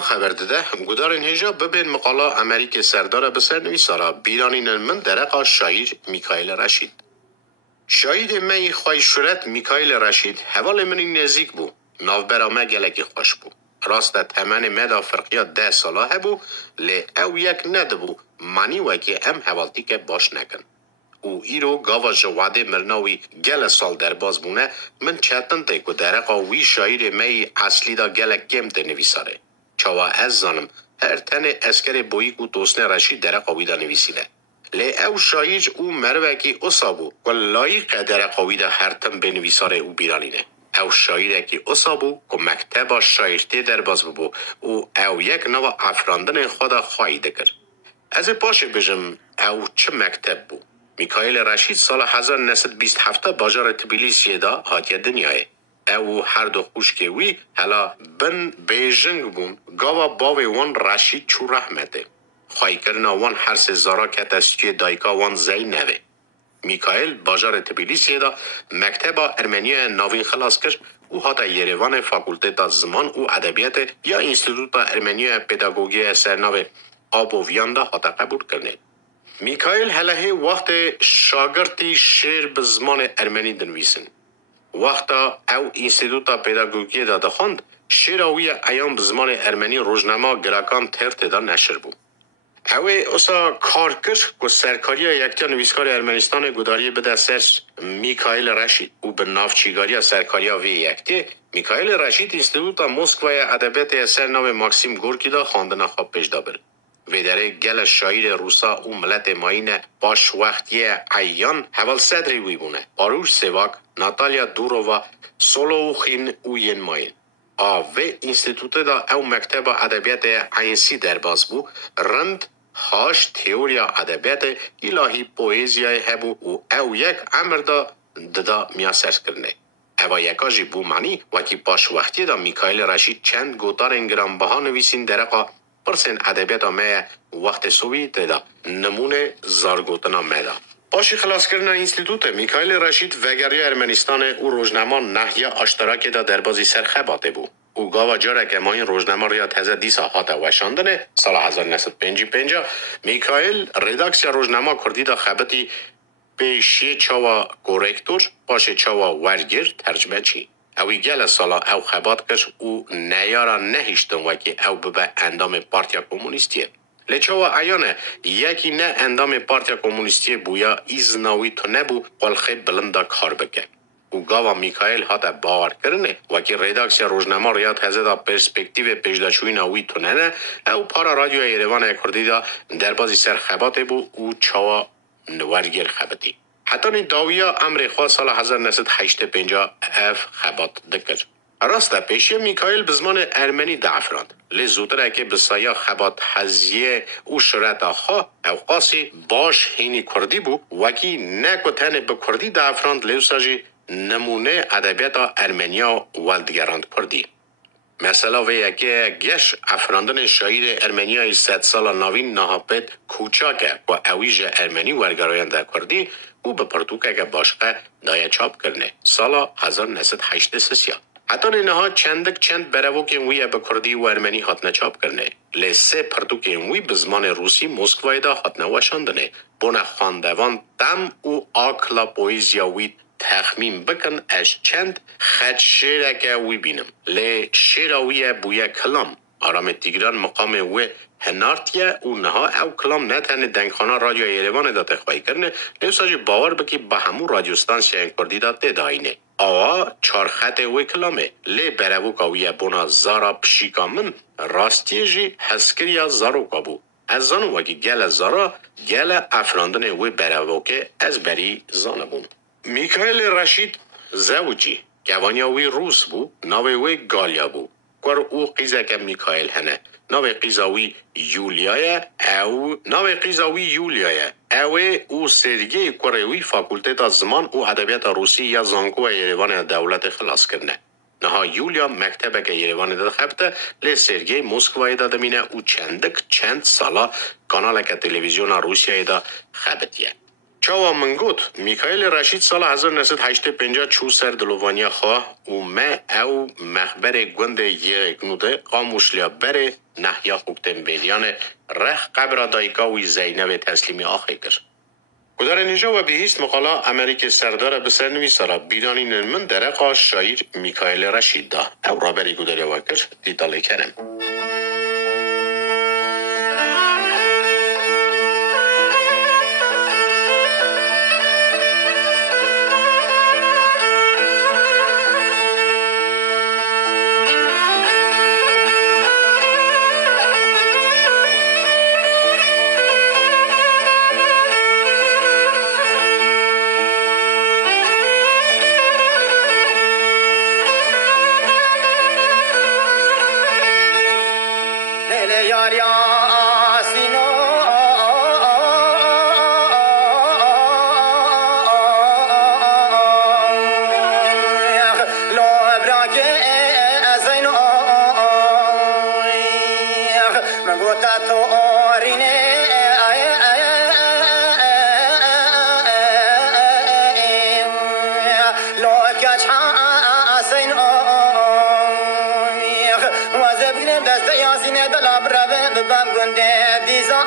خبر داده گودار اینجا ببین مقاله امریک سردار بسر نویسارا بیرانین من درقا شاعر میکائیل رشید. شاید می خواه شورت میکائیل رشید حوال منی نزدیک بو. ناوبرا ما گلکی خوش بو. راست تمن مدا فرقیا 10 ساله بو لی او یک ند بو معنی وکی ام حوالتی که باش نکن. او ایرو گاوا جواده مرناوی گل سال در باز بونه من چهتن تی که درقا وی شاعر می اصلی دا گلک کم تی نویساره. چاوا از زنم هر تن اسکر بویی کو دوستن رشید درقا وی دا نویسیده. لی او شاعر او مروکی اصابو و لایق درقا وی دا هر تن بنویساره او بیرانینه. او شاعر که اصابو که مکتب شاعرتی در باز ببو او یک نوع افراندن خدا خواهی دکر. از پاش بجم او چه مکتب بو؟ میکائیل رشید سال 1927 باجار تبلیسی دا هاتیه دنیای. او هر دو خوش که وی حالا بن بیجنگ بون گاوا باوی وان رشید چو رحمته. خواهی کرنا وان هر سه زارا کت استوی دایکا وان زی نوه. میکائیل باجار تبلیسی دا مکتب ارمنی ناوین خلاص کرد او هاتا یریوان فاکولته دا زمان او ادبیات یا انستیتوت ارمنی پداگوگی سرناو آبوویان دا هاتا قبول کرنه. میکائیل هلهی وقت شاگردی شعر به زمان ارمنی دنویسن. وقتا او انستیتوتا پداگوگی دا دخوند شعر اوی ایام به زمان ارمنی روزنامه گراکان ترت دا نشر بود. اوی اصلا کار کرد که سرکاری یکتا نویسکار ارمنستان گوداری بده سر میکائیل رشید او به نافچیگاری سرکاری وی یکتی میکائیل رشید انستیتوتا مسکوی ادبیات اثر نام ماکسیم گورکی دا خواندن خواب پیش دا برد. و داره گل شاعر روسا او ملت ماین باش وقتی عیان حوال صدری وی بونه. باروش سواک، ناتالیا دورووا، سولوخین او ین ماین. آوه انستیتوت دا او مکتب ادبیات عینسی در باز بو رند هاش تئوریا ادبیات الهی پویزیای هبو و او یک امر دا میاسر کرنه. اوا یکاجی بو معنی وکی باش وقتی دا میکائیل رشید چند گوتار انگرام بها نویسین درقا پرسن ادبیات آمه وقت سوویت دا نمونه زارگوتنا میدا. باشی خلاص کردن انستیتوت میکائیل رشید وگری ارمنستان او روزنامه نهیه اشتراکی دا در بازی سرخباته بود. او گاوا جاره که ما این روزنامه رو یا تازه دیسا هاتا وشاندنه سال 1955 میکائیل رداکسیا روزنامه کردی دا خبتی پیشی چاوا کورکتور باشه چاوا ورگیر ترجمه چی. اوی گل سالا او خبات کش او نیارا نهیشتن وکی او ببه اندام پارتیا کمونیستیه. لچوا ایانه یکی نه اندام پارتیا کمونیستی بویا ایزناوی تو نبو قلخه بلندا کار بکه. و گاوا میکائیل هاتا باور کرنه و که ریداکسیا روزنامه ریاد هزدا پرسپکتیو پیشداشوی ناوی توننه او پارا رادیو ایروان کردی دا در بازی سر خباته بو او چاوا نوارگیر خبتی حتی نی داویا امر خواه سال 1985 اف خبات دکر راسته پیشی میکائیل بزمان ارمنی دعفراند لی زودره که بسایا خبات حزیه او شرط خواه او قاسی باش هینی کردی بو وکی نکو تنه به کردی دعفراند لیوساجی نمونه ادبیات ارمنیا والدگراند کردی مثلا وی که گش افراندن شاعر ارمنیای 100 سال نوین نهاپت کوچاکه و اویج ارمنی ورگرایند کردی او به پرتوکه که باشقه دایه چاپ کرنه سال 1983 حتی نها چند برو که وی به کردی و ارمنی هاتنه چاپ کرنه لسه پرتوکه وی به زمان روسی مسکوای دا هاتنه وشاندنه بونه خاندوان دم او آکلا پویزیا وی تخمین بکن از چند خد شعر که وی بینم لی شعر وی بویا کلام آرام تیگران مقام وی هنارتیه او نها او کلام نتنه دنگخانه رادیو ایروان دا تخوایی کرنه لیوساجی باور بکی با همون رادیوستان شین کردی دا تداینه آوا چار خط وی کلامه لی برو کاویه بونا زارا پشیکا من راستیه جی حسکریا زارو کابو از زانو وکی گل زارا گل افراندن وی برو که از بری زانبون میکائیل رشید زوجی گوانیاوی روس بو ناوی وی گالیا بو کور او قیزه که میکائیل هنه ناوی قیزاوی یولیای او سرگی کوروی فاکولتت زمان او ادبیات روسی یا زانکو ایروان دولت خلاص کرنه نها یولیا مکتبه که ایروان داد خبته لی سرگی مسکوای داده مینه او چند سالا کانال که تلویزیون روسیه دا خبتیه چاوا منگوت میکائیل رشید سال 1985 چو سر دلوانیا خواه او او مخبر گوند یگنوده قاموشلیا بره نحیا خوکتن بیدیان رخ قبر دایکاوی زینب تسلیمی آخی کرد. کدار نیجا و بهیست مقالا امریک سردار بسر نویسارا بیرانین من درقا شایر میکائیل رشید دا او را بری کدار واکر دیدالی کرم. دست یاسین دل برو بم گنده دیزا